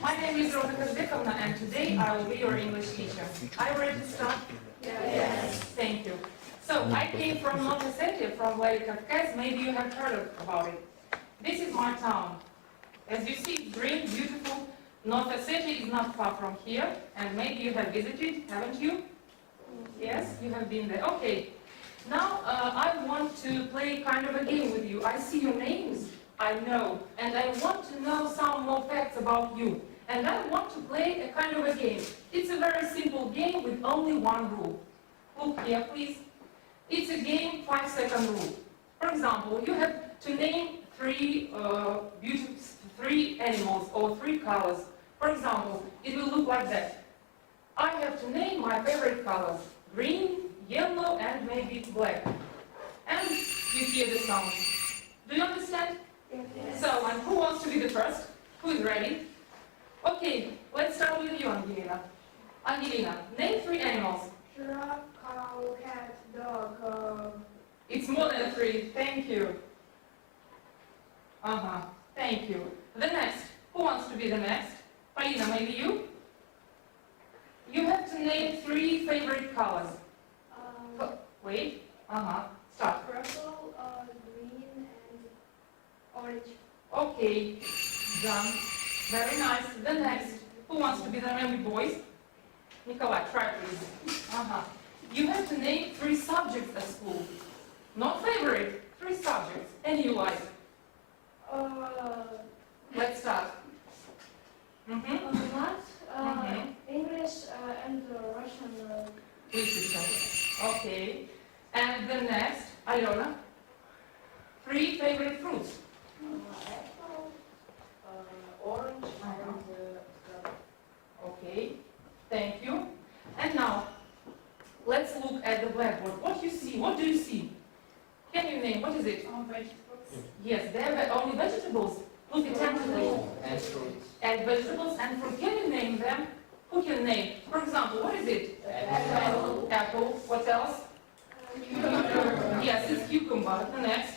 My name is Rosa, and today I will be your English teacher. Are you ready to start? Yes. Thank you. So, I came from North Ossetia, from Vladikavkaz. Maybe you have heard about it. This is my town. As you see, green, beautiful. North Ossetia is not far from here, and maybe you have visited, haven't you? Yes, you have been there. Okay. Now, I want to play kind of a game with you. I see your names, I know, and I want to know some more facts about you. And I want to play a kind of a game. It's a very simple game with only one rule. Look here, please. It's a game 5-second rule. For example, you have to name three animals or 3 colors. For example, it will look like that. I have to name my favorite colors: green, yellow, and maybe black. And you hear the sound. Do you understand? Yes. So, and who wants to be the first? Who is ready? Okay, let's start with you, Angelina. Angelina, name 3 animals. Giraffe, cow, cat, dog. It's more than 3. Thank you. Thank you. The next. Who wants to be the next? Polina, maybe you? You have to name 3 favorite colors. Wait. Start. Purple, green, and orange. Okay. Done. Very nice. The next. Who wants to be the maybe boys? Nikolai, try please. You have to name 3 subjects at school. Not favorite. 3 subjects. Any you like. Let's start. Math, English, and Russian. Okay. And the next, Alona. 3 favorite fruits. Apple, orange, and Okay. Thank you. And now, let's look at the blackboard. What you see? What do you see? Can you name? What is it? vegetables. Yes, there are only vegetables. Look attentively. And fruits. And vegetables and fruit. Can you name them? Who can name? For example, what is it? Apple. Apple. What else? Yes, it's cucumber. The next.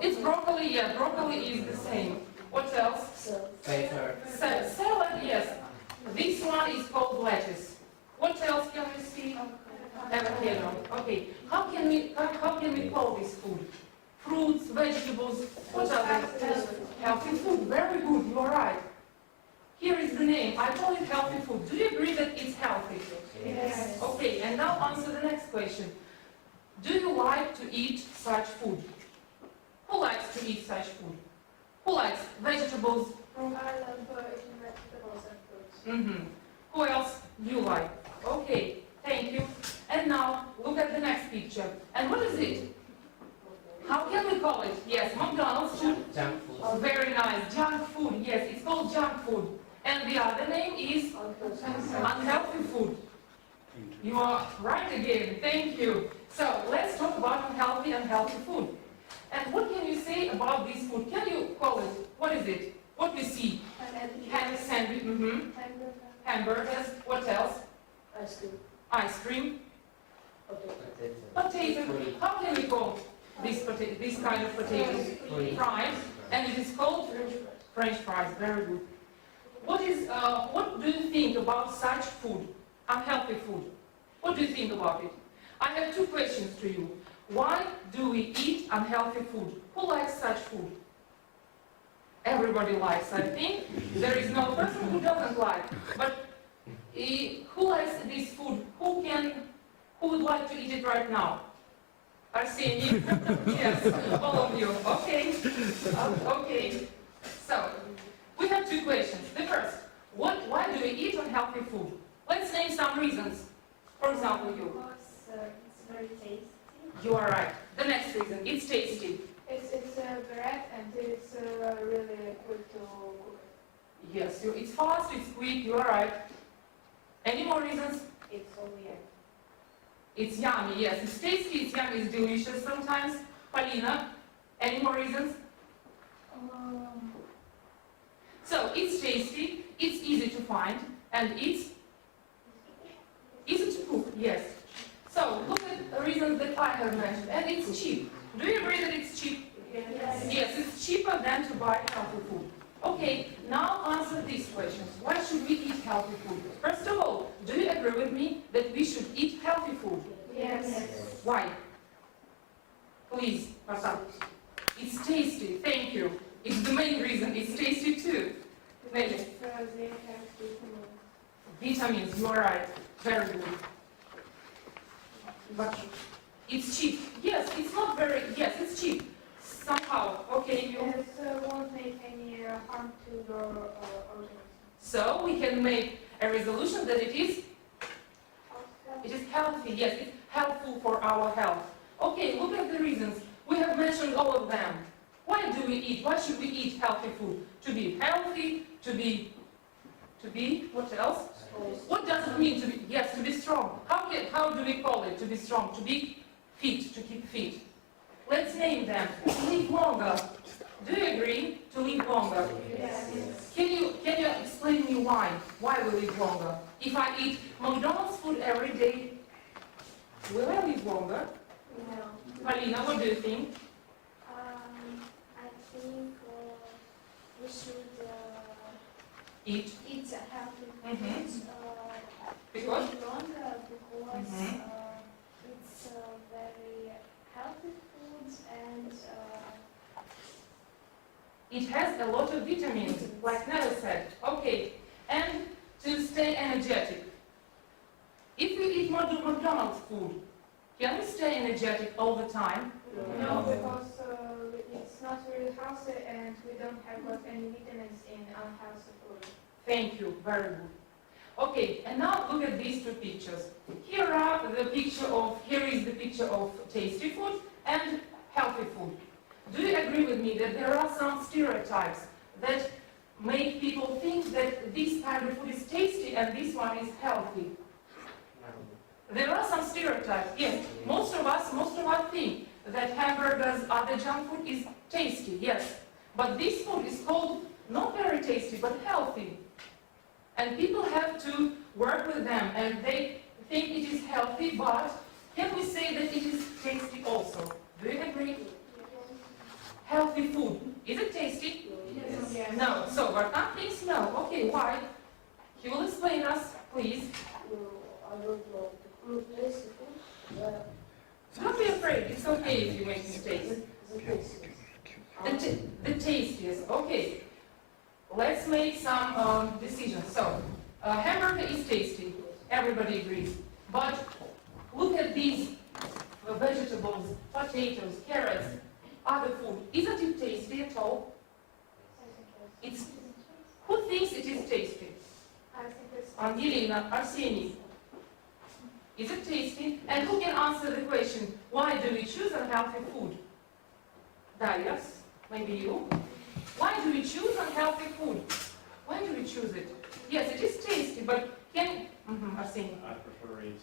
It's broccoli. Yeah, broccoli is the same. What else? Paper. Salad. Yes. This one is called lettuce. What else can we see? Avocado. Okay. How can we call this food? Fruits, vegetables. What are they? Healthy food. Very good. You are right. Here is the name. I call it healthy food. Do you agree that it's healthy? Yes. Okay. And now answer the next question. Do you like to eat such food? Who likes to eat such food? Who likes vegetables? I love eating vegetables and fruits. Who else do you like? Okay, thank you. And now, look at the next picture. And what is it? How can we call it? Yes, McDonald's food. Junk food. Oh, very nice. Junk food. Yes, it's called junk food. And the other name is unhealthy food. You are right again. Thank you. So, let's talk about unhealthy and healthy food. And what can you say about this food? Can you call it? What is it? What we see? Ham sandwich. Hamburgers. What else? Ice cream. Ice cream. Potato. How can we call this kind of potatoes? Fries. And it is called French fries. Very good. What do you think about such food? Unhealthy food. What do you think about it? I have 2 questions to you. Why do we eat unhealthy food? Who likes such food? Everybody likes, I think. There is no person who doesn't like. But who likes this food? Who would like to eat it right now? Arseniy? Yes, all of you. Okay. Okay. So, we have 2 questions. The first, why do we eat unhealthy food? Let's name some reasons. For example, you. Because it's very tasty. You are right. The next reason, it's tasty. It's bread and it's really quick to cook. Yes, it's fast, it's quick, you are right. Any more reasons? It's only egg. It's yummy, yes. It's tasty, it's yummy, it's delicious sometimes. Polina, any more reasons? So, it's tasty, it's easy to find, and it's easy to cook, yes. So, look at the reasons that I have mentioned, and it's cheap. Do you agree that it's cheap? Yes. Yes, it's cheaper than to buy healthy food. Please, Pastor. It's tasty, thank you. It's the main reason, it's tasty too. Nelly. They have vitamins. Vitamins, you are right. Very good. But it's cheap. Yes, it's not very, yes, it's cheap. Somehow, okay, you. It won't make any harm to your organism. So we can make a resolution that it is healthy. Yes, it's helpful for our health. Okay, look at the reasons. We have mentioned all of them. Why do we eat? Why should we eat healthy food? To be healthy, to be, what else? What does it mean to be, yes, to be strong? How do we call it, to be strong? To be fit, to keep fit. Let's name them. To live longer. Do you agree? To live longer. Yes. Can you explain me why? Why we live longer? If I eat McDonald's food every day, will I live longer? No. Polina, what do you think? I think we should Eat. eat healthy Mhm. foods Because? longer because Mhm. it's very healthy foods and It has a lot of vitamins, like Nella said. Okay, and to stay energetic. If we eat McDonald's food, can we stay energetic all the time? no, because it's not very healthy and we don't have got any vitamins in unhealthy food. Thank you, very good. Okay, and now look at these two pictures. Here is the picture of tasty food and healthy food. Do you agree with me that there are some stereotypes that make people think that this kind of food is tasty and this one is healthy? There are some stereotypes, yes. Most of us think that hamburgers, other junk food is tasty, yes. But this food is called not very tasty, but healthy. And people have to work with them, and they think it is healthy, but can we say that it is tasty also? Do you agree? Healthy food, is it tasty? Yes. No. So Vartan thinks no. Okay, why? He will explain us, please. I don't know. Tasty food. Don't be afraid, it's okay if you make mistakes. The tastiest, okay. Let's make some decisions. So, hamburger is tasty, everybody agrees. But look at these vegetables, potatoes, carrots, other food. Isn't it tasty at all? It's, who thinks it is tasty? I think it's Angelina, Arseny. Is it tasty? And who can answer the question, why do we choose unhealthy food? Darius, maybe you. Why do we choose unhealthy food? Why do we choose it? Yes, it is tasty, but can... Arseny. I prefer eat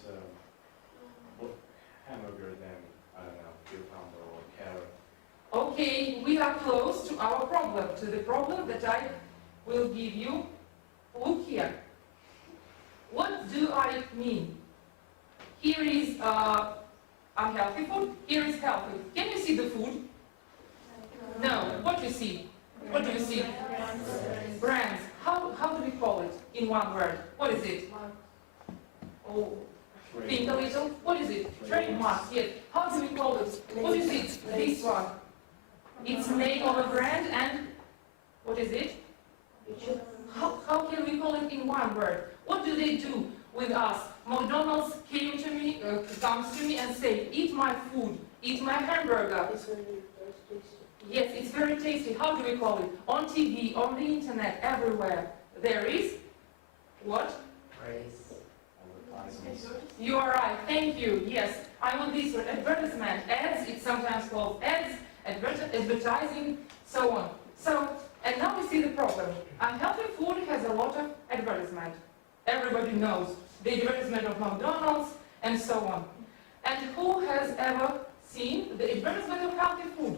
hamburger than, I don't know, cucumber or carrot. Okay, we are close to our problem, to the problem that I will give you. Look here. What do I mean? Here is unhealthy food, here is healthy. Can you see the food? No. What do you see? What do you see? Brands. How do we call it in one word? What is it? Oh, think a little. What is it? Trademark. Yes. How do we call it? What is it? This one. It's name of a brand and what is it? How can we call it in one word? What do they do with us? McDonald's comes to me and say, eat my food, eat my hamburger. It's very tasty. Yes, it's very tasty. How do we call it? On TV, on the internet, everywhere. There is what? You are right. Thank you. Yes, I want this word. Advertisement. Ads. It's sometimes called ads. Advertising. So on. So, and now we see the problem. Unhealthy food has a lot of advertisement. Everybody knows the advertisement of McDonald's and so on. And who has ever seen the advertisement of healthy food?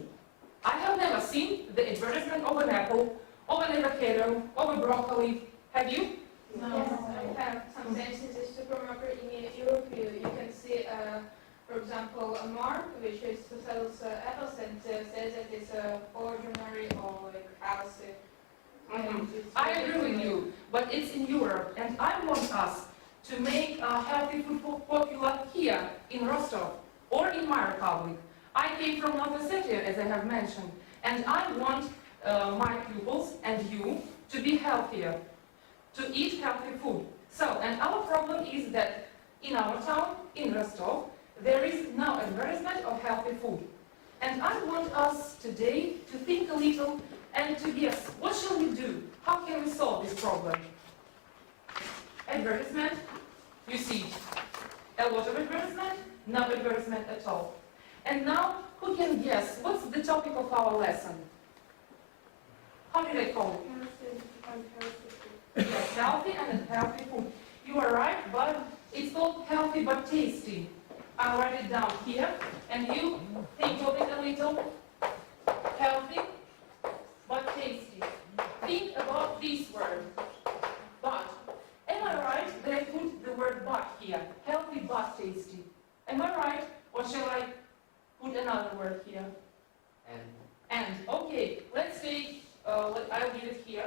I have never seen the advertisement of an apple, of an avocado, of a broccoli. Have you? No. Yes, I have. Sometimes in the supermarket in Europe you can see, for example, a mark which is sells apples and says that it's ordinary or like healthy. I agree with you, but it's in Europe, and I want us to make healthy food popular here in Rostov or in my republic. I came from Nova Ossetia, as I have mentioned, and I want my pupils and you to be healthier, to eat healthy food. So, and our problem is that in our town, in Rostov, there is no advertisement of healthy food. And I want us today to think a little and to guess, what shall we do? How can we solve this problem? Advertisement, you see a lot of advertisement, no advertisement at all. And now, who can guess what's the topic of our lesson? How did I call it? Yes, healthy and unhealthy food. You are right, but it's called healthy but tasty. I'll write it down here, and you think of it a little. Healthy but tasty. Think about this word, but. Am I right that I put the word but here? Healthy but tasty. Am I right? Or shall I put another word here? And. Okay, let's say, I'll give it here.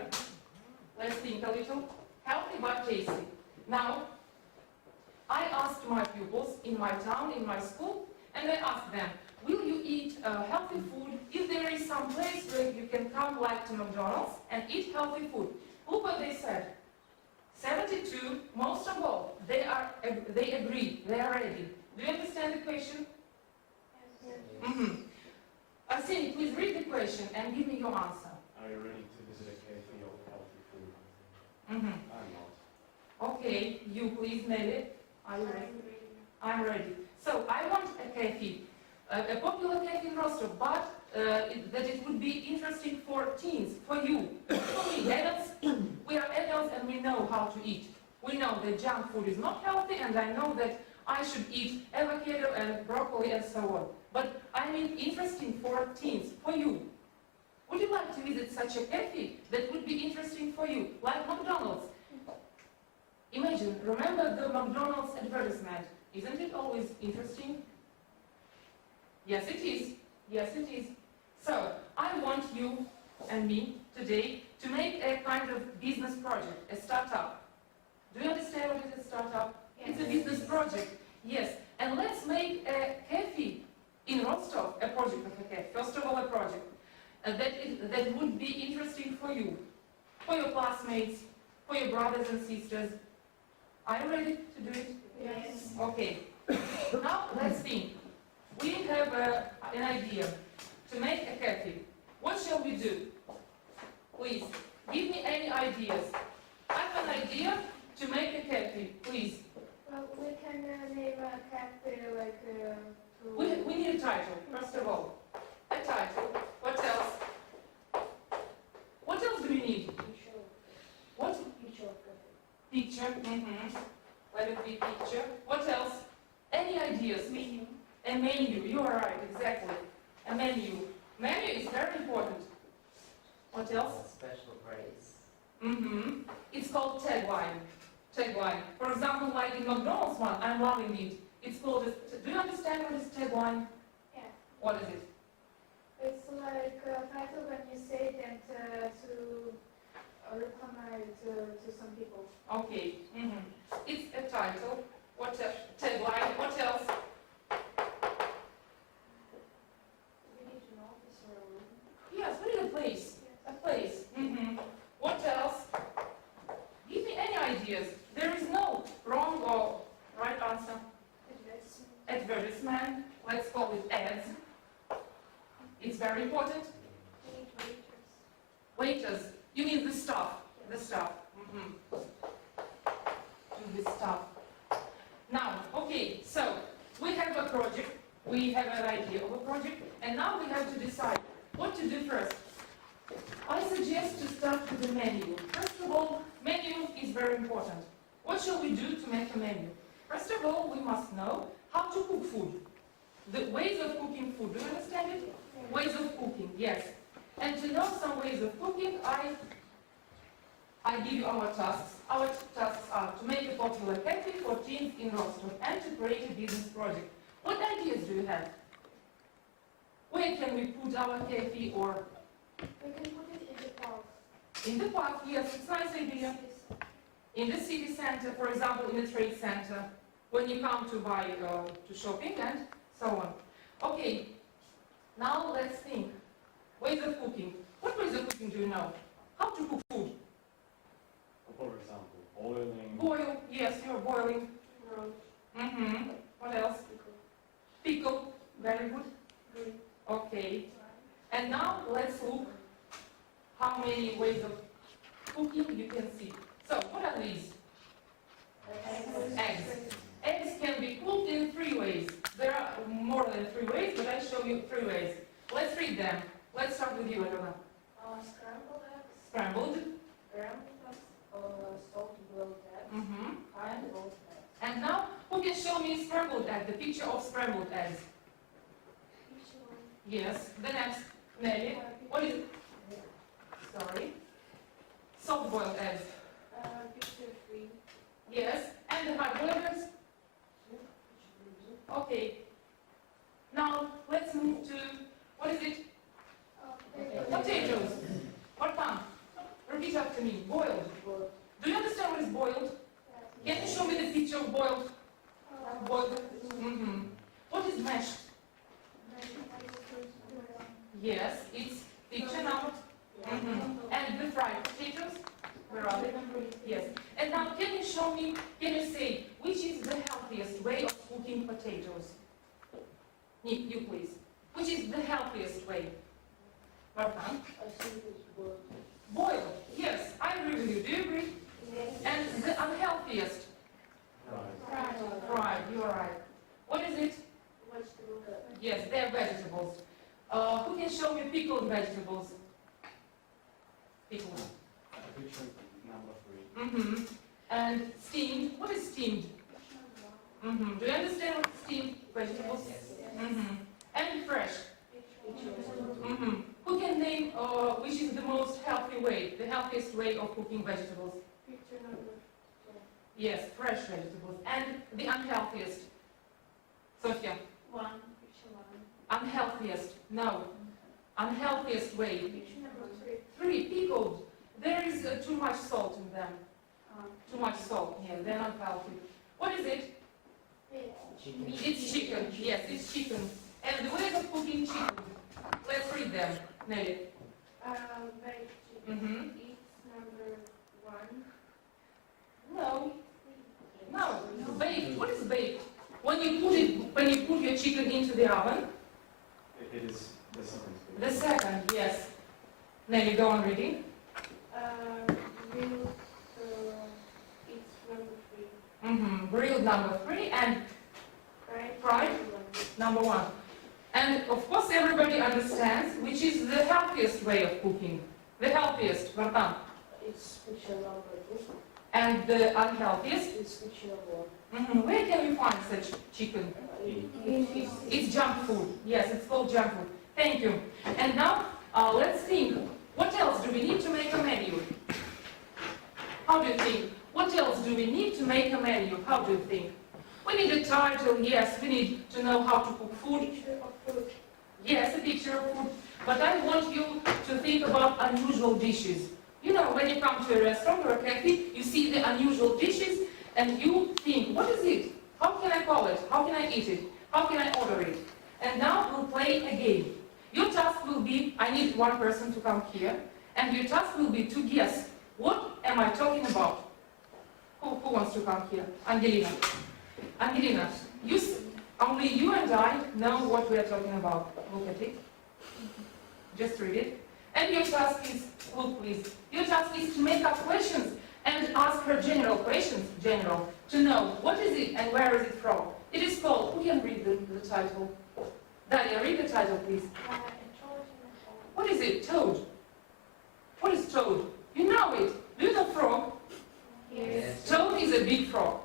Let's think a little. Healthy but tasty. Now, I asked my pupils in my town, in my school, and I asked them, will you eat healthy food if there is some place where you can come like to McDonald's and eat healthy food? Look what they said. 72, most of all, they agree, they are ready. Do you understand the question? Yes. Mm-hmm. Arseny, please read the question and give me your answer. Are you ready to visit a cafe of healthy food? Mm-hmm. I'm not. Okay, you please, Nelly. Are you ready? I'm ready. So, I want a cafe, a popular cafe in Rostov, but that it would be interesting for teens, for you. For me, adults, we are adults and we know how to eat. We know that junk food is not healthy, and I know that I should eat avocado and broccoli and so on. But I mean interesting for teens, for you. Would you like to visit such a cafe that would be interesting for you, like McDonald's? Imagine, remember the McDonald's advertisement. Isn't it always interesting? Yes, it is. Yes, it is. So, I want you and me today to make a kind of business project, a startup. Do you understand what is a startup? Yes. It's a business project. Yes. And let's make a cafe in Rostov, a project of a cafe. First of all, a project that would be interesting for you, for your classmates, for your brothers and sisters. Are you ready to do it? Yes. Okay. Now, let's think. We have an idea to make a cafe. What shall we do? Please, give me any ideas. I have an idea to make a cafe, please. Well, we can name a cafe like to... We need a title, first of all. A title. What else? What else do we need? What? Picture. Mm-hmm. Let it be picture. What else? Any ideas? Menu. A menu. You are right, exactly. A menu. Menu is very important. What else? Special praise. Mm-hmm. It's called tagline. Tagline. For example, like in McDonald's one, I'm loving it. It's called, do you understand what is tagline? Yeah. What is it? It's like a title when you say it and to recommend to some people. Okay. Mm-hmm. It's a title. What tagline? What else? We need an office or a room. Yes, we need a place. A place. Mm-hmm. What else? Give me any ideas. There is no wrong or right answer. Advertisement. Let's call it ads. It's very important. We need waiters. Waiters. You mean the stuff. The stuff. Mm-hmm. Do the stuff. Now, okay, so we have a project. We have an idea of a project, and now we have to decide what to do first. I suggest to start with the menu. First of all, menu is very important. What shall we do to make a menu? First of all, we must know how to cook food. The ways of cooking food. Do you understand it? Ways of cooking, yes. And to know some ways of cooking, I give you our tasks. Our tasks are to make a popular cafe for teens in Rostov and to create a business project. What ideas do you have? Where can we put our cafe, or We can put it in the park. in the park? Yes, it's a nice idea. In the city center, for example, in the trade center, when you come to buy to shopping and so on. Okay, Now let's think. Ways of cooking. What ways of cooking do you know? How to cook food? For example, boiling. Boil. Yes, you're boiling. Mm-hmm. What else? Pickle. Very good. Okay. And now let's look how many ways of cooking you can see. So, what are these? Eggs. Eggs can be cooked in 3 ways. There are more than 3 ways, but I show you 3 ways. Let's read them. Let's start with you, Alena. Scrambled eggs, Scrambled. salt boiled eggs, Mm-hmm. and boiled eggs. And now, who can show me scrambled egg, the picture of scrambled eggs? Yes. The next, Nelly. What is it? Sorry. Soft-boiled eggs. Picture 3. Yes. And the hard-boiled eggs? Okay. Now, let's move to, what is it? Potatoes. What time? Repeat after me. Boiled. Do you understand what is boiled? Can you show me the picture of boiled? Boiled. Mm-hmm. What is mashed? Yes, it's picture number. Mm-hmm. And the fried potatoes? Where are they? Yes. And now, can you show me, can you say, which is the healthiest way of cooking potatoes? Nick, you please. Which is the healthiest way? Vartan? I think it's boiled. Boiled. Yes, I agree with you. Do you agree? And the unhealthiest? Right. Fried. You are right. What is it? Yes, they're vegetables. Who can show me pickled vegetables? Pickled. Picture number 3. Mm-hmm. And steamed. What is steamed? Mm-hmm. Do you understand what steamed vegetables? Mm-hmm. And fresh. Mm-hmm. Who can name which is the most healthy way, the healthiest way of cooking vegetables? Picture number 2. Yes, fresh vegetables. And the unhealthiest? Sofia. 1. Picture 1. Unhealthiest. No. Unhealthiest way. Picture number 3. 3. Pickled. There is too much salt in them. Too much salt. Yeah, they're not healthy. What is it? It's chicken. Yes, it's chicken. And the ways of cooking chicken. Let's read them. Nelly. Baked chicken. Mm-hmm. It's number 1. No. No. Baked. What is baked? When you put your chicken into the oven. It is the second. The second, yes. Nelly, go on reading. Grilled, it's number 3. Mm-hmm. Grilled number 3 and fried number 1. And of course everybody understands which is the healthiest way of cooking. The healthiest, Vartan. It's picture number 2. And the unhealthiest. It's picture number 1. Mm-hmm. Where can you find such chicken? It's junk food. Yes, it's called junk food. Thank you. And now let's think. What else do we need to make a menu? How do you think? What else do we need to make a menu? How do you think? We need a title, yes. We need to know how to cook food. Picture of food. Yes, a picture of food. But I want you to think about unusual dishes. You know, when you come to a restaurant or a cafe, you see the unusual dishes and you think, what is it? How can I call it? How can I eat it? How can I order it? And now we'll play a game. Your task will be, I need one person to come here, and your task will be to guess, what am I talking about? Who wants to come here? Angelina. Angelina, only you and I know what we are talking about. Look at it. Just read it. And your task is, look please, your task is to make up questions and ask her general questions, to know what is it and where is it from. It is called, who can read the title? Daria, read the title please. What is it? Toad. What is toad? You know it. Do you know frog? Yes. Toad is a big frog.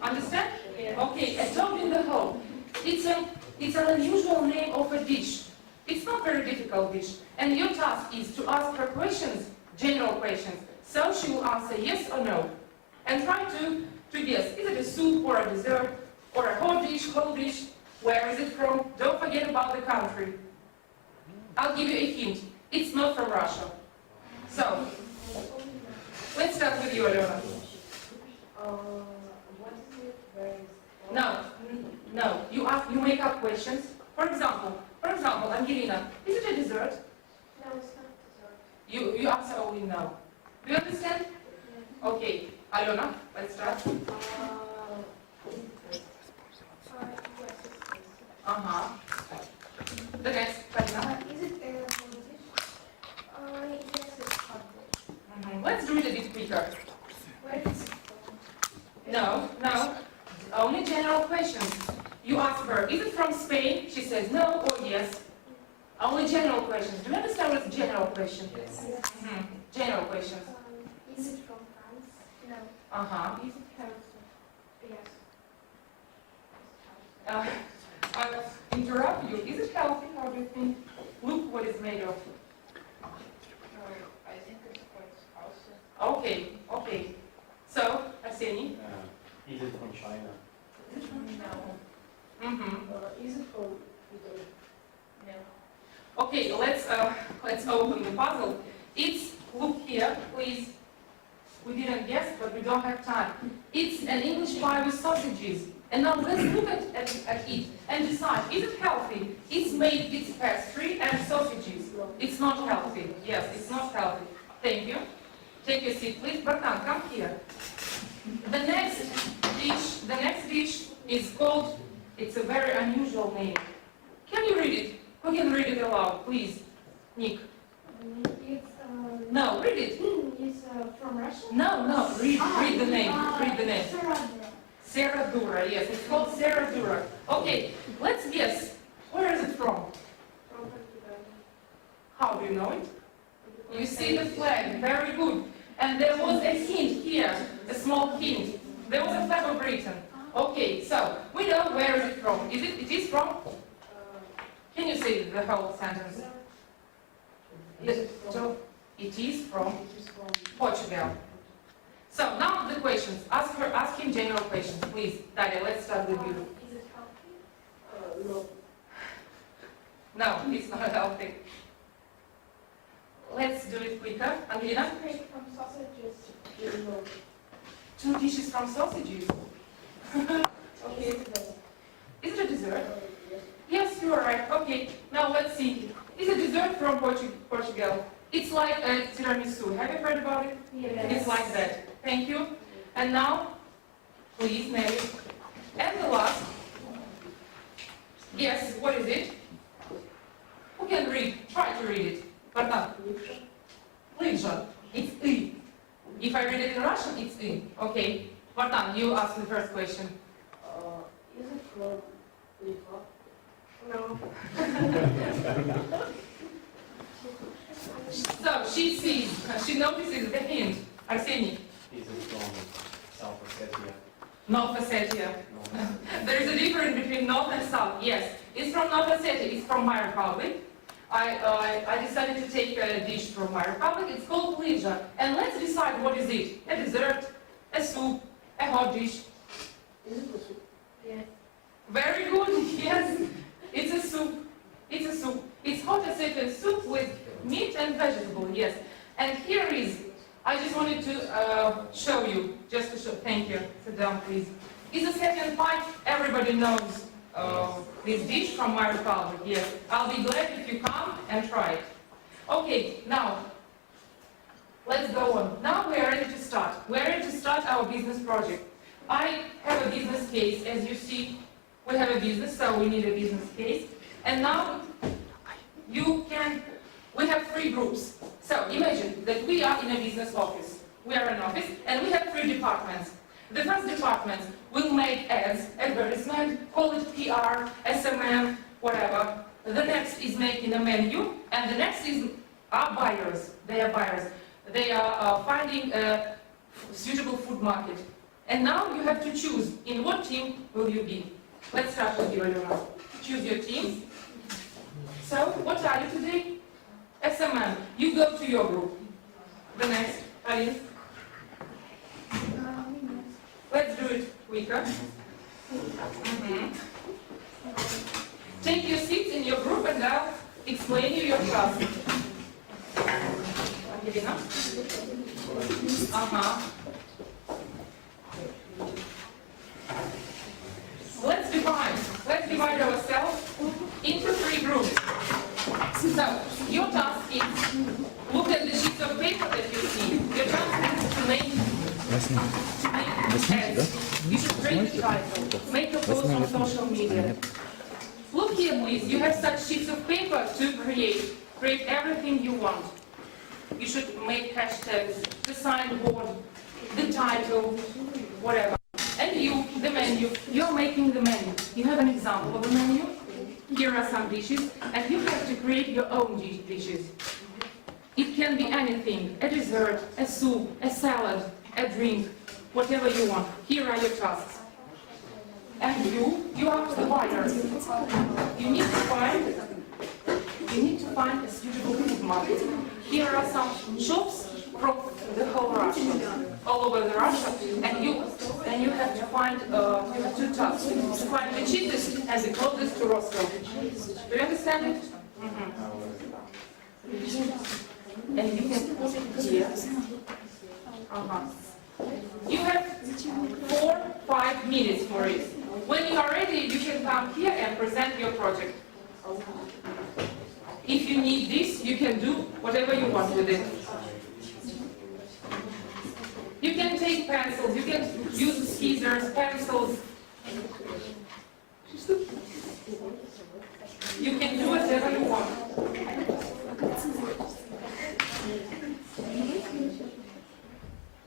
Understand? Yes. Okay, a toad in the hole. It's an unusual name of a dish. It's not very difficult dish. And your task is to ask her questions, general questions. So she will answer yes or no. And try to guess, is it a soup or a dessert or a whole dish, where is it from? Don't forget about the country. I'll give you a hint. It's not from Russia. So, let's start with you, Alena. What is it? Where is it? No. You make up questions. For example, so we know. Do you understand? Okay, Alona, let's start. Uh-huh. The next, Karina. Is it English? Yes, it's hot. Let's do it a bit quicker. Where is it from? No, no. Only general questions. You ask her, is it from Spain? She says no or yes. Only general questions. Do you understand what's general question? Yes. General questions. Is it from France? No. Uh-huh. Is it healthy? Yes. I'll interrupt you. Is it healthy? How do you think? Look what it's made of. I think it's quite healthy. Okay, okay. So, Arseny? Is it from China? No. Is it from Italy? No. Okay, let's open the puzzle. It's, look here, please. We didn't guess, but we don't have time. It's an English pie with sausages. And now let's look at it and decide, is it healthy? It's made with pastry and sausages. It's not healthy. Yes, it's not healthy. Thank you. Take your seat, please. Bartan, come here. The next dish is called, it's a very unusual name. Can you read it? Who can read it aloud, please? Nick. It's No, read it. It's from Russia. No, read the name. Read the name. Saradura. Seradura, yes, it's called Seradura. Okay, let's guess. Where is it from? From Portugal. How do you know it? You see the flag, very good. And there was a hint here, a small hint. There was a flag of Britain. Okay, so we know where is it from. It is from? Can you say the whole sentence? So, it is from Portugal. So now the questions. Ask him general questions, please. Daria, let's start with you. Is it healthy? No. No, it's not healthy. Let's do it quicker. Angelina? It's made from sausages. No. 2 dishes from sausages. Okay. Is it a dessert? Yes, you are right. Okay, now let's see. It's a dessert from Portugal. It's like a tiramisu. Have you heard about it? Yes. It's like that. Thank you. And now, please, Mary. And the last. Yes, what is it? Who can read? Try to read it. But not. Lija. It's I. If I read it in Russian, it's I. Okay. Vartan, you ask the first question. Is it from Litva? No. So she sees, she notices the hint. Arseny. Is it from South Ossetia? North Ossetia. No. There is a difference between North and South. Yes, it's from North Ossetia. It's from my republic. I decided to take a dish from my republic. It's called Lija. And let's decide what is it. A dessert, a soup, a hot dish. Is it a soup? Yes. Very good. Yes, it's a soup. It's a soup. It's hot Ossetian soup with meat and vegetable. Yes. And here is. I just wanted to show you. Just to show. Thank you. Sit down, please. It's a Ossetian pie. Everybody knows this dish from my republic. Yes. I'll be glad if you come and try it. Okay. Now, let's go on. Now we are ready to start. We're ready to start our business project. I have a business case. As you see, we have a business, so we need a business case. And now we have 3 groups. So imagine that we are in a business office. We are an office, and we have 3 departments. The first department will make ads, advertisement, call it PR, SMM, whatever. The next is making a menu, and the next are buyers. They are buyers. They are finding a suitable food market. And now you have to choose in what team will you be. Let's start with you, Alona. Choose your team. So, what are you today? SMM. You go to your group. The next, Alice. Let's do it quicker. Take your seats in your group and I'll explain you your task. Angelina? Let's divide ourselves into 3 groups. So, your task is look at the sheets of paper You should create the title. Make a post on social media. Look here, please. You have such sheets of paper to create. Create everything you want. You should make hashtags, the signboard, the title, whatever. And you, the menu. You're making the menu. You have an example of a menu. Here are some dishes, and you have to create your own dishes. It can be anything, a dessert, a soup, a salad, a drink, whatever you want. Here are your tasks. And you are the buyer. You need to find a suitable food market. Here are some shops from the whole Russia, all over the Russia, and you have to find you have two tasks: to find the cheapest and the closest to Moscow. Do you understand it? Mm-hmm. And you can put it here. You have 4-5 minutes for it. When you are ready, you can come here and present your project. If you need this, you can do whatever you want with it. You can take pencils, you can use scissors, pencils. You can do whatever you want.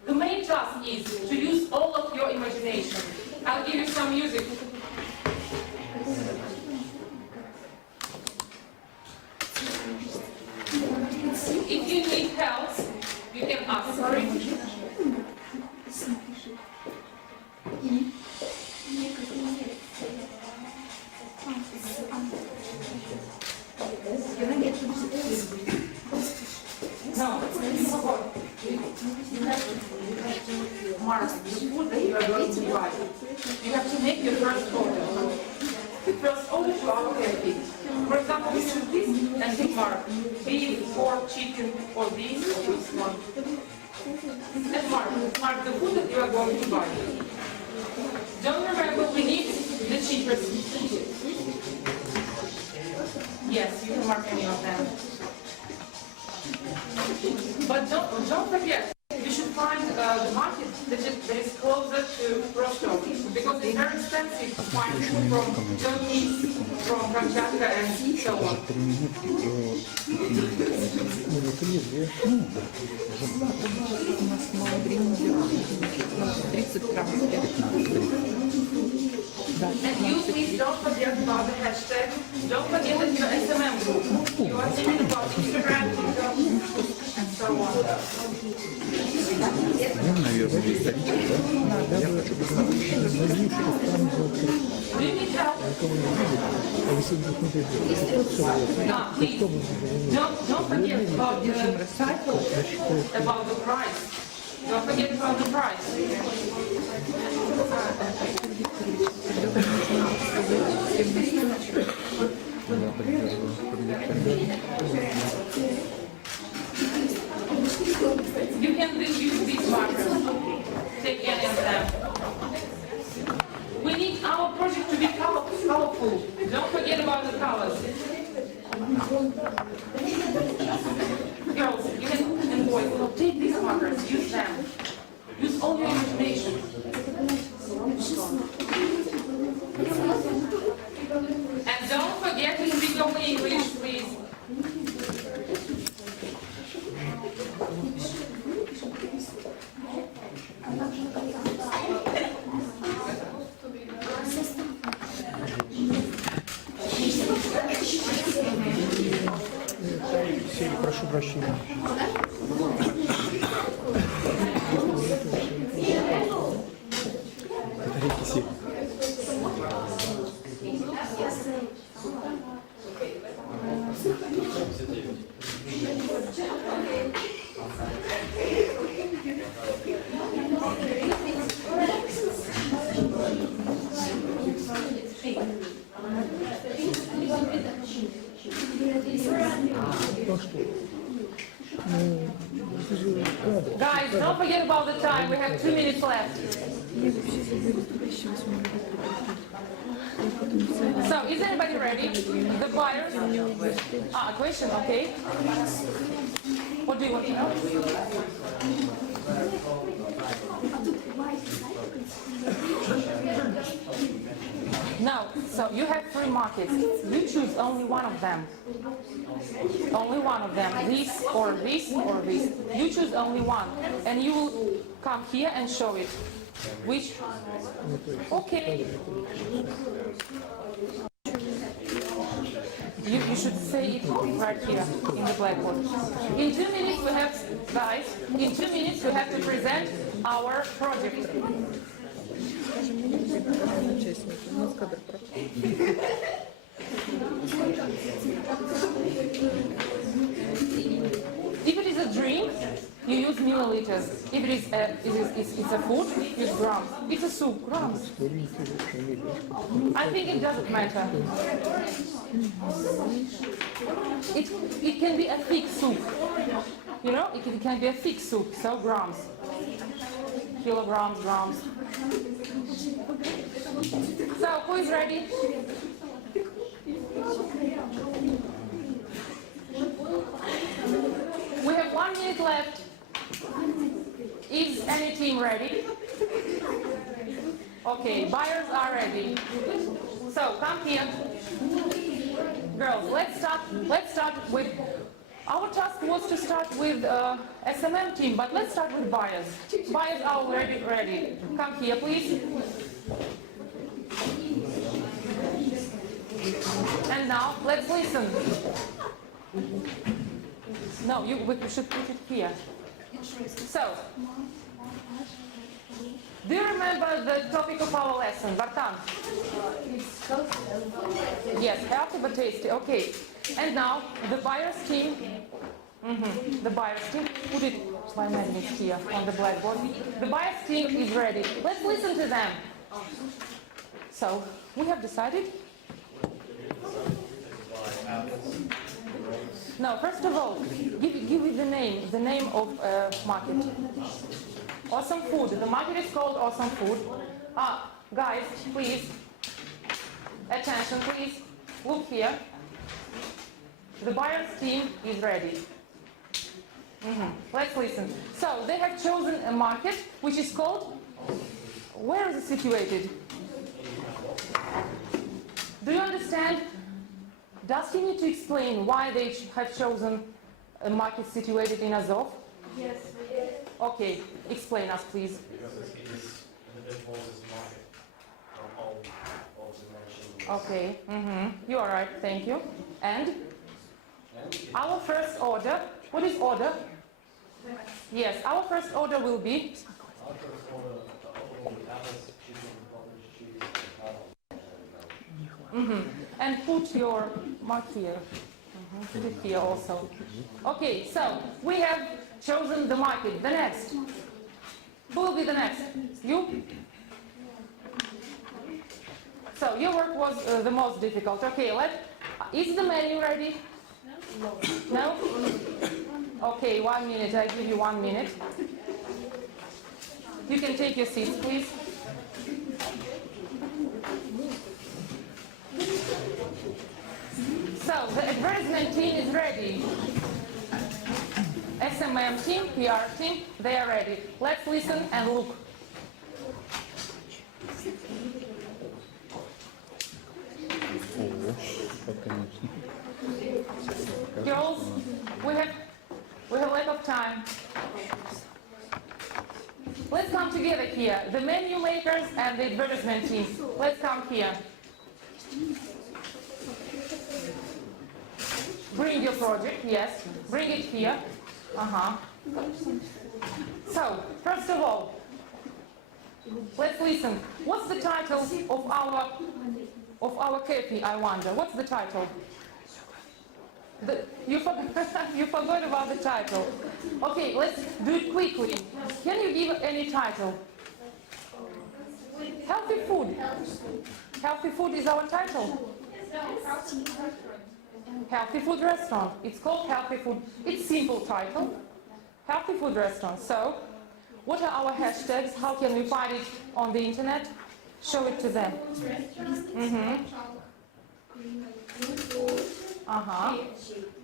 The main task is to use all of your imagination. I'll give you some music. If you need help, you can ask for it. No, you have to mark the food that you are going to buy. You have to make your first order. The first order to allocate it. For example, we choose this and we mark beef, pork, chicken, or beef, or this one. And mark the food that you are going to buy. Don't remember, we need the cheapest. Yes, you can mark any of them. But don't forget, you should find the market that is closer to Rostov, because it's very expensive to find food from Turkey, from Kamchatka, and so on. And you please don't forget about the hashtag. Don't forget that you're SMM group. You are thinking about Instagram, TikTok, and so on. Do you need help? Please, don't forget about the title, about the price. Don't forget about the price. You can use these markers. Take any of them. We need our project to be colorful. Don't forget about the colors. Girls, you can, and boys, take these markers, use them. Use all your imagination. And don't forget to speak only English, please. Прошу прощения. Guys, don't forget about the time. We have 2 minutes left. So, is anybody ready? The buyers? A question, okay. What do you want to know? So you have 3 markets. You choose only one of them. Only one of them. This or this or this. You choose only one. And you will come here and show it. Which? Okay. You should say it right here in the blackboard. In 2 minutes we have, guys, in 2 minutes we have to present our project. If it is a drink, you use milliliters. If it is it's a food, use grams. It's a soup, grams. I think it doesn't matter. It can be a thick soup. You know, it can be a thick soup, so grams. Kilograms, grams. So, who is ready? We have 1 minute left. Is any team ready? Okay, buyers are ready. So, come here. Girls, let's start with, our task was to start with SMM team, but let's start with buyers. Buyers are already ready. Come here, please. And now, let's listen. No, we should put it here. So, do you remember the topic of our lesson, Vartan? Yes, healthy but tasty. Okay. And now, the buyers team. The buyers team. Put it here on the blackboard. The buyers team is ready. Let's listen to them. So, we have decided. No, first of all, give it the name of market. Awesome Food. The market is called Awesome Food. Guys, please, attention, please. Look here. The buyers team is ready. Let's listen. So they have chosen a market which is called. Where is it situated? Do you understand? Does he need to explain why they have chosen a market situated in Azov? Yes. Okay, explain us, please. Because it is the closest market from all the nations. Okay, you are right, thank you. And our first order, what is order? Yes, our first order will be? Our first order, Alice, chicken, cottage cheese, And put your mark here. Put it here also. Okay, so we have chosen the market. The next. Who will be the next? You? So your work was the most difficult. Okay, is the menu ready? No? Okay, 1 minute. I give you 1 minute. You can take your seats, please. So the advertisement team is ready. SMM team, PR team, they are ready. Let's listen and look. Girls, we have lack of time. Let's come together here. The menu makers and the advertisement team. Let's come here. Bring your project, yes. Bring it here. So, first of all, let's listen. What's the title of our cafe, I wonder? What's the title? You forgot about the title. Okay, let's do it quickly. Can you give any title? Healthy food. Healthy food is our title. Healthy food restaurant. It's called healthy food. It's simple title. Healthy food restaurant. So, what are our hashtags? How can we find it on the internet? Show it to them.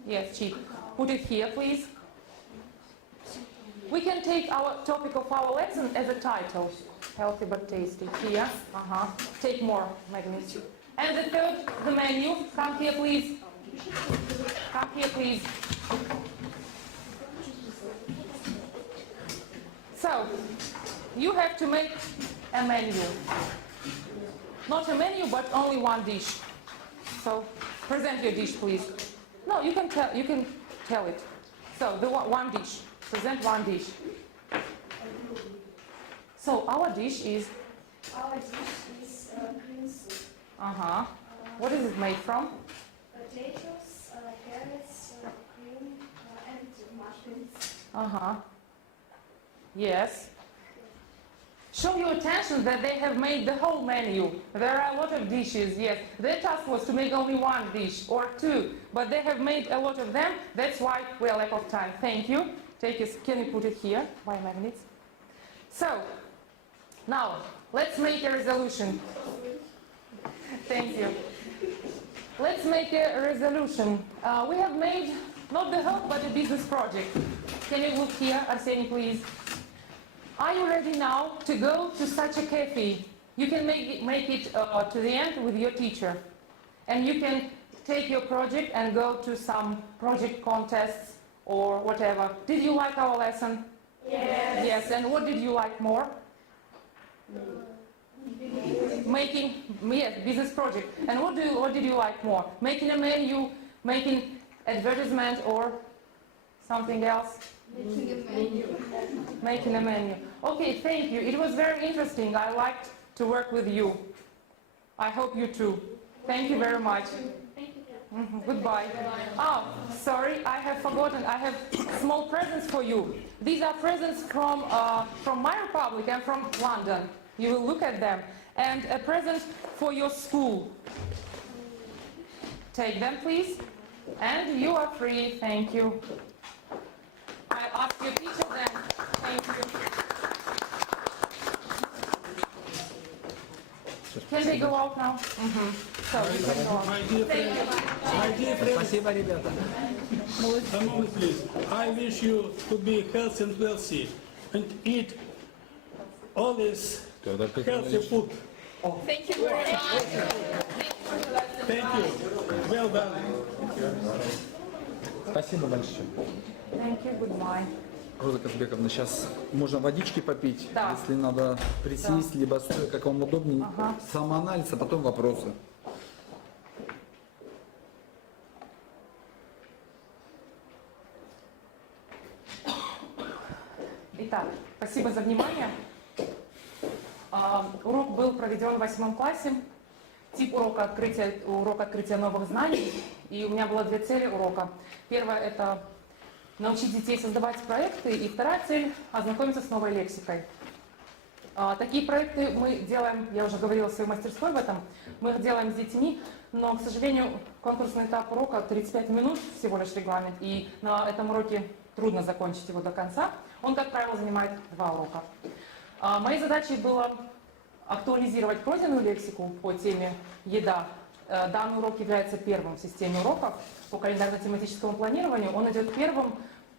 Yes, cheap. Put it here, please. We can take our topic of our lesson as a title. Healthy but tasty. Here. Take more magnesium. And the third, the menu. Come here, please. Come here, please. So, you have to make a menu. Not a menu, but only one dish. So, present your dish, please. No, you can tell it. So, the one dish. Present one dish. So, our dish is. Our dish is cream soup. What is it made from? Potatoes, carrots, cream, and mushrooms. Yes. Show your attention that they have made the whole menu. There are a lot of dishes, yes. Their task was to make only one dish or two, but they have made a lot of them. That's why we are lack of time. Thank you. Take it. Can you put it here? Why magnets? So, now let's make a resolution. Thank you. Let's make a resolution. We have made not the whole, but a business project. Can you look here, Arseny, please? Are you ready now to go to such a cafe? You can make it to the end with your teacher. And you can take your project and go to some project contests or whatever. Did you like our lesson? Yes. Yes, and what did you like more? Making, yes, business project. And what did you like more? Making a menu, making advertisement, or something else? Making a menu. Making a menu. Okay, thank you. It was very interesting. I liked to work with you. I hope you too. Thank you very much. Goodbye. Oh, sorry, I have forgotten. I have small presents for you. These are presents from my republic and from London. You will look at them. And a present for your school. Take them, please. And you are free. Thank you. I'll ask your teacher then. Thank you. Can they go out now? So you can go out. Thank you. Спасибо, ребята. A moment, please. I wish you to be healthy and wealthy and eat always healthy food. Thank you very much. Thank you. Well done. Спасибо большое. Thank you. Goodbye. Роза Казбековна, сейчас можно водички попить, Да. если надо присесть, либо стоя, как вам удобнее. Ага. Самоанализ, а потом вопросы. Итак, спасибо за внимание. Урок был проведен в 8 классе. Тип урока открытия новых знаний. И у меня было две цели урока. Первая – это научить детей создавать проекты. И вторая цель – ознакомиться с новой лексикой. Такие проекты мы делаем, я уже говорила в своей мастерской в этом, мы их делаем с детьми, но, к сожалению, конкурсный этап урока 35 минут всего лишь регламент, и на этом уроке трудно закончить его до конца. Он, как правило, занимает 2 урока. Моей задачей было актуализировать пройденную лексику по теме «Еда». Данный урок является первым в системе уроков по календарно-тематическому планированию. Он идет первым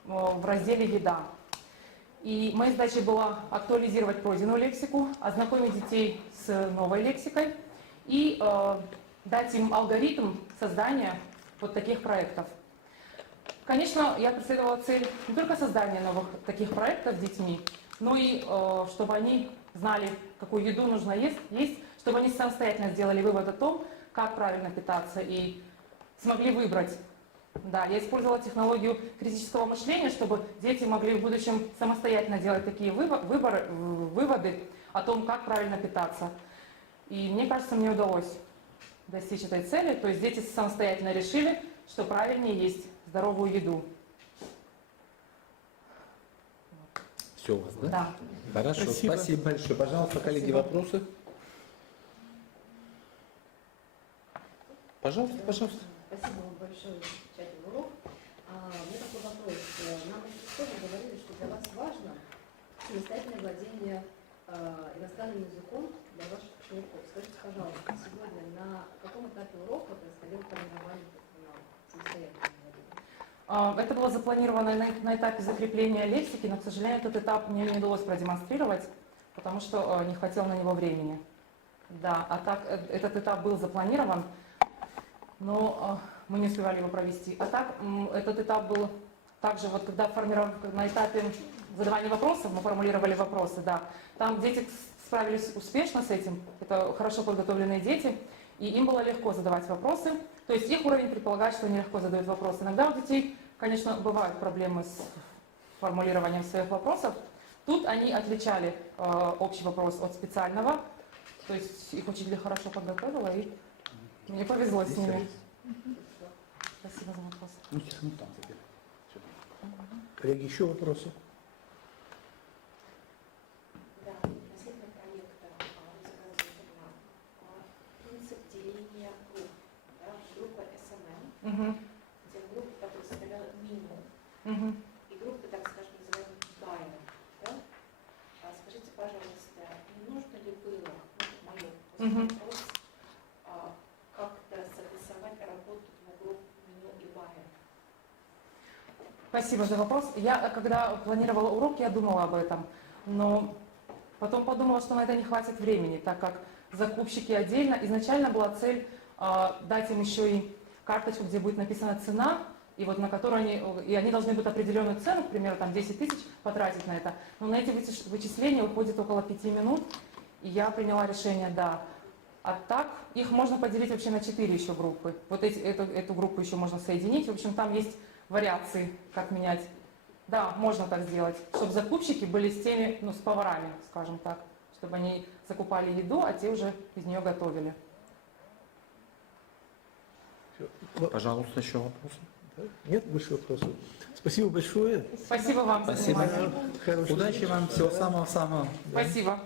в разделе «Еда». И моей задачей было актуализировать пройденную лексику, ознакомить детей с новой лексикой и дать им алгоритм создания вот таких проектов. Конечно, я преследовала цель не только создания новых таких проектов с детьми, но и чтобы они знали, какую еду нужно есть, чтобы они самостоятельно сделали вывод о том, как правильно питаться, и смогли выбрать. Да, я использовала технологию критического мышления, чтобы дети могли в будущем самостоятельно делать такие выводы о том, как правильно питаться. И мне кажется, мне удалось достичь этой цели. То есть дети самостоятельно решили, что правильнее есть здоровую еду. Все у вас, да? Да. Хорошо, спасибо большое. Пожалуйста, коллеги, вопросы? Пожалуйста, пожалуйста. Спасибо вам большое за замечательный урок. У меня такой вопрос. Нам сегодня говорили, что для вас важно самостоятельное владение иностранным языком для ваших учеников. Скажите, пожалуйста, сегодня на каком этапе урока происходило формирование самостоятельного владения? Это было запланировано на этапе закрепления лексики, но, к сожалению, этот этап мне не удалось продемонстрировать, потому что не хватило на него времени. Да, а так этот этап был запланирован, но мы не успевали его провести. А так этот этап был также, вот когда на этапе задавания вопросов, мы формулировали вопросы, да, там дети справились успешно с этим, это хорошо подготовленные дети, и им было легко задавать вопросы. То есть их уровень предполагает, что они легко задают вопросы. Иногда у детей, конечно, бывают проблемы с формулированием своих вопросов. Тут они отличали общий вопрос от специального. То есть их учитель хорошо подготовила, и мне повезло с ними. Спасибо за вопрос. Ну, там теперь. Коллеги, еще вопросы? Да, относительно проекта принцип деления групп. Да, группа СММ, где группы, которые составляют минимум, и группы, так скажем, называемые байер. Да? Скажите, пожалуйста, не нужно ли было, мой вопрос, как-то согласовать работу двух групп меню и байер? Спасибо за вопрос. Я, когда планировала урок, я думала об этом, но потом подумала, что на это не хватит времени, так как закупщики отдельно. Изначально была цель дать им еще и карточку, где будет написана цена, и вот на которую они должны будут определенную цену, к примеру, там 10 тысяч потратить на это. Но на эти вычисления уходит около 5 минут, и я приняла решение, да. А так, их можно поделить вообще на 4 еще группы. Вот эту группу еще можно соединить. В общем, там есть вариации, как менять. Да, можно так сделать, чтобы закупщики были с теми, ну, с поварами, скажем так, чтобы они закупали еду, а те уже из нее готовили. Пожалуйста, еще вопросы. Нет больше вопросов? Спасибо большое. Спасибо вам за Спасибо. внимание. Хорошего Удачи вам, всего самого-самого. Спасибо.